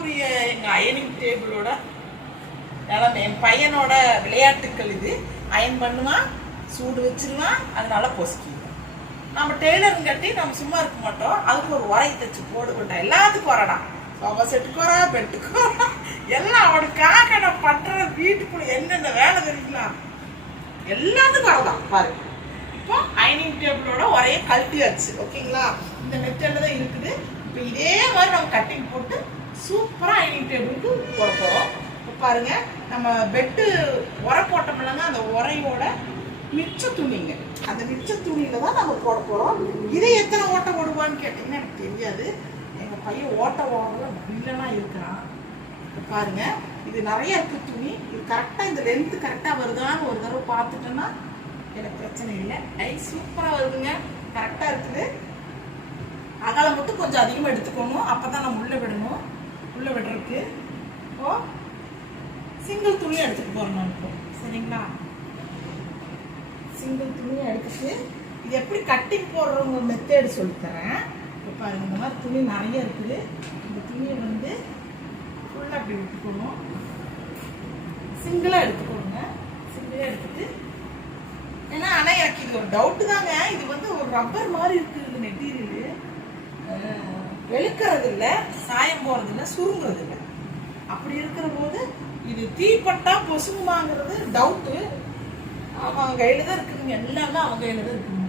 நாளுக்குரிய எங்கள் அயனிங் டேபிளோட நிலைமை. என் பையனோட விளையாட்டுக்கள் இது. அயன் பண்ணுவான், சூடு வச்சிருவான், அதனால பொசுக்கிடுவான். நம்ம டெய்லரும் கட்டி நம்ம சும்மா இருக்க மாட்டோம். அதுக்கு ஒரு உரை தைச்சு போடுவோம்டா. எல்லாத்துக்கும் வரடா, சோஃபா செட்டுக்கு வரா, பெட்டுக்கு வரா, எல்லாம் அவனுக்காக நான் பண்ற வீட்டுக்குள்ள என்னென்ன வேலை தெரியுங்களா, எல்லாத்துக்கும் வரதான் பாருங்க. இப்போ அயனிங் டேபிளோட உரைய கழட்டியாச்சு. ஓகேங்களா, இந்த மெத்தட்ல தான் இருக்குது. இப்போ இதே மாதிரி நம்ம கட்டிங் போட்டு சூப்பரா அயனிங் டேபிளுக்கு போட போறோம். இப்போ பாருங்க, நம்ம பெட்டு உரை போட்டோம்லங்க, அந்த உரையோட மிச்ச துணிங்க, அந்த மிச்ச துணியில தான் நம்ம போட போறோம். இதை எத்தனை ஓட்ட ஓடுவான்னு கேட்டீங்கன்னா எனக்கு தெரியாது. எங்க பையன் ஓட்ட ஓடல வில்லனா இருக்கிறான். பாருங்க, இது நிறைய இருக்கு துணி. இது கரெக்டா இந்த லென்த் கரெக்டா வருதான்னு ஒரு தடவை பார்த்துட்டோம்னா எனக்கு பிரச்சனை இல்லை. சூப்பரா வருதுங்க, கரெக்டா இருக்குது. அகலம் மட்டும் கொஞ்சம் அதிகமாக எடுத்துக்கணும், அப்பதான் நம்ம உள்ள விடணும். உள்ள விடுறதுக்கு இப்போ சிங்கிள் துணி எடுத்துட்டு போறோம் நான் இப்போ. சரிங்களா, சிங்கிள் துணியை எடுத்துட்டு இது எப்படி கட்டிங் போடுறவங்க மெத்தேடு சொல்லித்தரேன். இப்போ பாருங்க, இந்த மாதிரி துணி நிறைய இருக்குது. இந்த துணியை வந்து ஃபுல்லாக அப்படி விட்டுக்கணும், சிங்கிளாக எடுத்துக்கணுங்க. சிங்கிளாக எடுத்துட்டு, ஏன்னா ஆனால் எனக்கு இது ஒரு டவுட்டு தாங்க, இது வந்து ஒரு ரப்பர் மாதிரி இருக்குது மெட்டீரியலு. வெளுக்கிறது இல்லை, சாயம் போகிறது இல்லை, சுருங்குறது இல்லை. அப்படி இருக்கிற போது இது தீப்பட்டா பொசுங்குமாங்கிறது டவுட்டு. அவங்க கையில தான் இருக்குதுங்க, எல்லாமே அவங்க கையில தான் இருக்குங்க.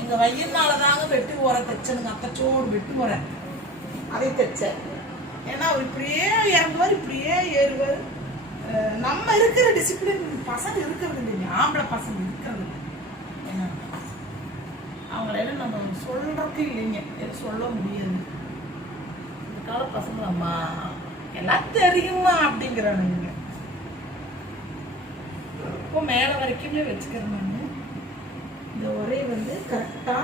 எங்க வயிறுனால தாங்க வெட்டு உரை தைச்சனுங்க, அத்தச்சோடு வெட்டு உரை அதை தைச்சேன். ஏன்னா அவர் இப்படியே இறங்குவார், இப்படியே ஏறுவார். நம்ம இருக்கிற டிசிப்ளின் பசங்க இருக்கிறது இல்லைங்க, ஆம்பளை பசங்க இருக்கிறது இல்லை. ஏன்னா அவங்களெல்லாம் நம்ம சொல்றதுக்கு இல்லைங்க, எதுவும் சொல்ல முடியாது. இந்த கால பசங்க அம்மா எல்லாம் தெரியுமா அப்படிங்கிறானுங்க. இப்போ மேலே வரைக்குமே வச்சுக்கிறேன் நான். இந்த உரை வந்து கரெக்டா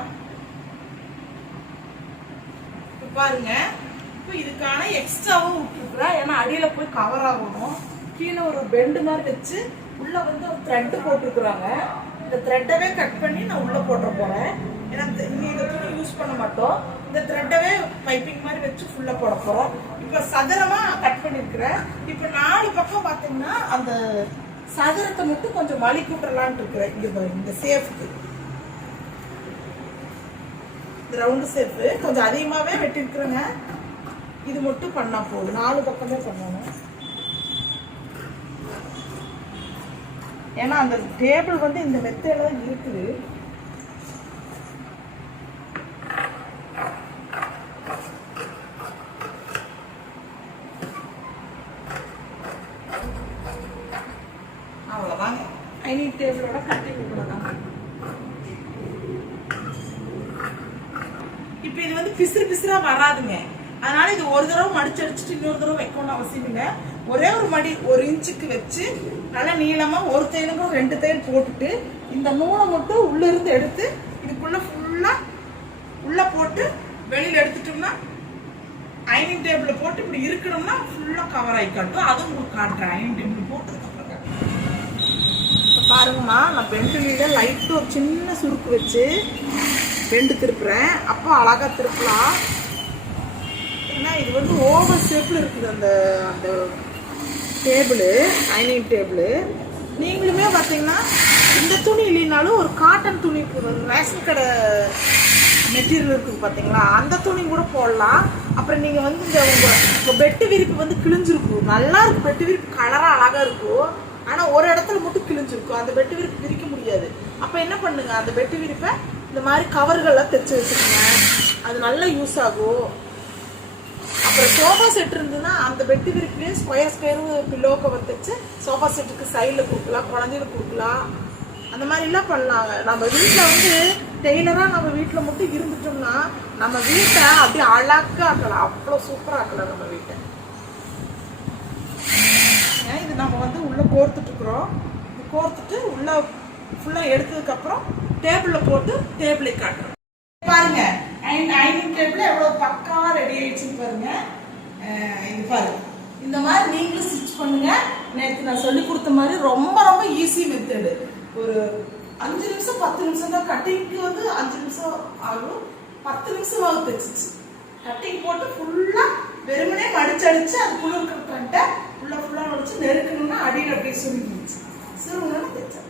பாருங்க. இப்போ இதுக்கான எக்ஸ்ட்ராவும் விட்டுருக்குறேன், ஏன்னா அடியில போய் கவர் ஆகணும். கீழே ஒரு பெண்டு மாதிரி வச்சு உள்ள வந்து ஒரு த்ரெட்டு போட்டிருக்குறாங்க. இந்த த்ரெட்டவே கட் பண்ணி நான் உள்ள போட்டுற போறேன். ஏன்னா இனி இந்த துணி யூஸ் பண்ண மாட்டோம். இந்த த்ரெட்டவே பைப்பிங் மாதிரி வச்சு ஃபுல்லா போட போறோம். இப்போ சதுரமா கட் பண்ணிருக்கிறேன். இப்போ 4 பக்கம் பாத்தீங்கன்னா அந்த சதுரத்தை மட்டும் கொஞ்சம் வலி கூட்டலான் இருக்கிறேன். இந்த சேஃப்க்கு, இந்த ரவுண்டு சேஃபு கொஞ்சம் அதிகமாகவே வெட்டிருக்கிறேங்க. இது மட்டும் பண்ணா போதும், 4 பக்கமே பண்ணணும். ஏன்னா அந்த டேபிள் வந்து இந்த மெத்தேல தான் இருக்குது. அவ்வளோதாங்க, டைனிங் டேபிளோட கட்டிங் கொடுக்குறதாங்க. இப்போ இது வந்து பிசுறு பிசுறா வராதுங்க, அதனால இது ஒரு தடவை மடிச்சு அடிச்சுட்டு இன்னொரு தடவை வைக்கணும்னு அவசியம் இல்லை. ஒரே ஒரு மடி 1 இன்ச்சுக்கு வச்சு நல்லா நீளமா ஒரு தையலுக்கும் 2 தையல் போட்டுட்டு இந்த நூலை மட்டும் உள்ள இருந்து எடுத்து இதுக்குள்ள ஃபுல்லா உள்ள போட்டு வெளியில எடுத்துட்டோம்னா அயனிங் டேபிள் போட்டு இப்படி இருக்கணும்னா ஃபுல்லா கவர் ஆகி காட்டும். அதுவும் உங்களுக்கு காட்டுறேன் அயனிங் டேபிள் போட்டதுக்கு அப்புறம். இப்போ பாருங்கம்மா, நான் பெண்டுல லைட்டு ஒரு சின்ன சுருக்கு வச்சு பெண்டு திருப்புறேன். அப்போ அழகா திருப்பலாம். ஏன்னா இது வந்து ஓவர் ஷேப்ல இருக்குது அந்த அந்த டேபிள், அயனிங் டேபிள். நீங்களுமே பார்த்தீங்கன்னா இந்த துணி இல்லைனாலும் ஒரு காட்டன் துணி, ரேஷன் கடை மெட்டீரியல் இருக்குது பார்த்தீங்களா, அந்த துணி கூட போடலாம். அப்புறம் நீங்கள் வந்து இந்த உங்கள் பெட்டு விரிப்பு வந்து கிழிஞ்சிருக்கும், நல்லா இருக்கும். பெட்டு விரிப்பு கலராக அழகாக இருக்கும், ஆனால் ஒரு இடத்துல மட்டும் கிழிஞ்சிருக்கும். அந்த பெட்டு விரிப்பு விரிக்க முடியாது. அப்போ என்ன பண்ணுங்க, அந்த பெட்டு விரிப்பை இந்த மாதிரி கவர்கள்லாம் தைச்சு வச்சுக்கோங்க, அது நல்லா யூஸ் ஆகும். அப்புறம் சோஃபா செட் இருந்ததுன்னா அந்த பெட்டு விரிப்புலேயே ஸ்கொயர் பில்லோ கவர் தைச்சு சோஃபா செட்டுக்கு சைடில் கொடுக்கலாம், குழந்தைகளுக்கு கொடுக்கலாம். அந்த மாதிரிலாம் பண்ணலாங்க. நம்ம வீட்டில் வந்து டெய்லராக நம்ம வீட்டில் மட்டும் இருந்துட்டோம்னா நம்ம வீட்டை அப்படியே அழகாக ஆக்கலாம், அவ்வளோ சூப்பராக ஆக்கலாம் நம்ம வீட்டை. இது நம்ம வந்து உள்ளே கோர்த்துட்டுருக்குறோம். இது கோர்த்துட்டு உள்ளே ஃபுல்லாக எடுத்ததுக்கப்புறம் டேபிளில் போட்டு டேபிளை காட்டுறோம். பாருங்க, அயனிங் டேபிள் எவ்வளவு பக்காவா ரெடி ஆயிடுச்சுன்னு பாருங்க. இது பாருங்க, இந்த மாதிரி நீங்களும் ஸ்டிச் பண்ணுங்க. நேற்று நான் சொல்லி கொடுத்த மாதிரி ரொம்ப ரொம்ப ஈஸி மெத்தடு. ஒரு 5 நிமிஷம் 10 நிமிஷம் தான். கட்டிங்க்கு வந்து 5 நிமிஷம் ஆகும், 10 நிமிஷம் தைச்சிச்சு. கட்டிங் போட்டு ஃபுல்லா வெறுமனே மடிச்சடிச்சு அதுக்குள்ள இருக்கிற கண்டை உள்ள ஃபுல்லா வச்சு நெருக்கணும்னா அடியில் அப்படியே சுருங்கிடுச்சு. சுருங்கணும்னு தைச்சேன்.